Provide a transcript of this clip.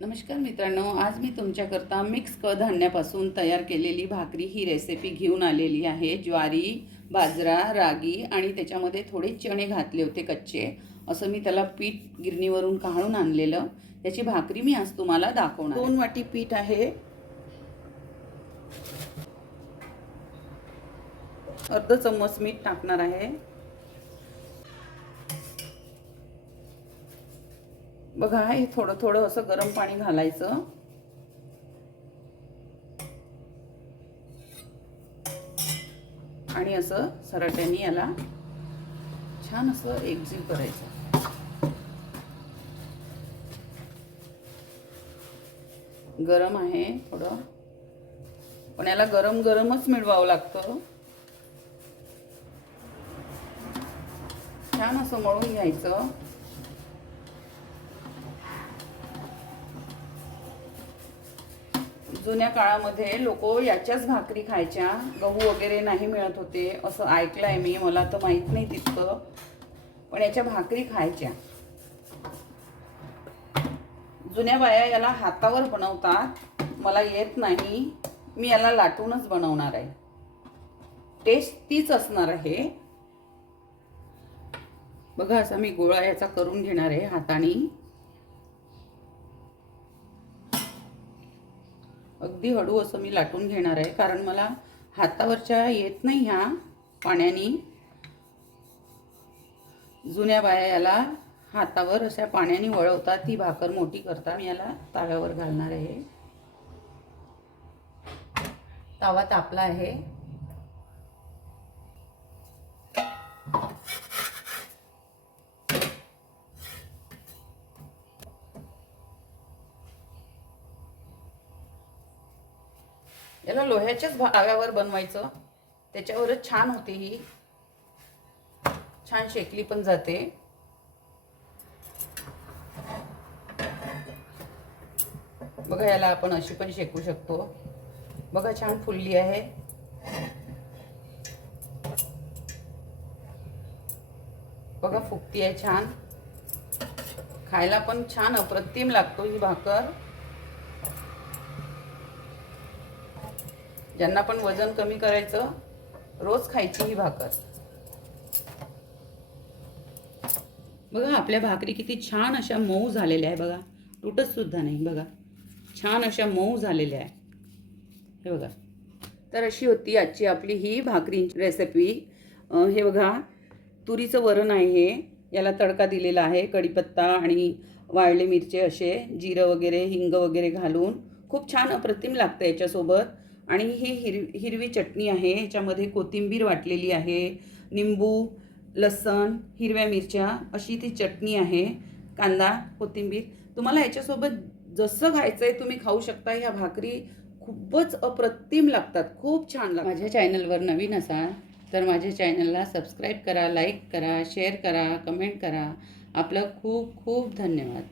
नमस्कार मित्रांनो, आज मी तुमच्याकरता मिक्स कडधान्यापासून तयार केलेली भाकरी ही रेसिपी घेऊन आलेली आहे। ज्वारी, बाजरा, रागी आणि त्याच्यामध्ये थोडे चणे घातले होते कच्चे। असं मी त्याला पीठ गिरणीवरून काढून आणलेलं, त्याची भाकरी मी आज तुम्हाला दाखवणार। 2 वाटी पीठ आहे, अर्धा चम्मच मीठ टाकणार आहे। बघा, हे थोडं थोडं असं गरम पाणी घालायचं आणि असं सराट्याने याला छान असं एकजीव करायचं। गरम आहे थोडं, पण याला गरम गरमच मिळवावं लागतं। छान असं मळून घ्यायचं। जुन्या काळामध्ये लोक याच्याच भाकरी खायच्या, गहू वगैरे नाही मिळत होते असं ऐकलंय मी, मला तर माहित नाही तितकं, पण याच्या भाकरी खायच्या। जुन्या बाया याला हातावर बनवतात, मला येत नाही, मी याला लाटूनच बनवणार आहे। टेस्ट तीच असणार आहे। बघा, असा मी गोळा याचा करून घेणार आहे हाताने। अगदी हळू असं मी लाटून घेणार आहे, कारण मला हातावरच्या येत नाही ह्या पाण्याने। जुन्या बाया याला हातावर अशा पाण्याने वळवतात, ती भाकर मोठी करता। मी याला तव्यावर घालणार आहे। तवा तापला आहे। याला लोह्याच्याच तव्यावर बनवायचं, त्याच्यावरच छान होते ही, छान शेकली पण जाते। बघा, याला आपण अशी पण शेकू शकतो। बघा, छान फुलली आहे। बघा, फुगती आहे छान, खायला पण छान अप्रतिम लागतो ही भाकर। ज्यांना पण वजन कमी करायचं, रोज खायची ही भाकर। बघा, आपल्या भाकरी किती छान अशा मऊ झालेल्या आहे। बघा, तुटत सुद्धा नाही। बघा, छान अशा मऊ झालेल्या आहे हे बघा। तर अशी होती आजची आपली ही भाकरीची रेसिपी। हे बघा, तुरीचं वरण आहे हे, याला तडका दिलेला आहे कढीपत्ता आणि वाळले मिरचे, असे जिरं वगैरे हिंग वगैरे घालून खूप छान अप्रतिम लागतं याच्यासोबत। आणि ही हिरवी चटणी आहे, याच्यामध्ये कोथिंबीर वाटलेली आहे, निंबू, लसण, हिरव्या मिरच्या अशी ती चटणी आहे, कांदा, कोथिंबीर। तुम्हाला याच्यासोबत जसं खायचंय तुम्ही खाऊ शकता। ह्या भाकरी खूपच अप्रतिम लागतात, खूप छान लागतात। माझ्या चॅनलवर नवीन असाल तर माझ्या चॅनलला सबस्क्राईब करा, लाईक करा, शेअर करा, कमेंट करा। आपलं खूप खूप धन्यवाद।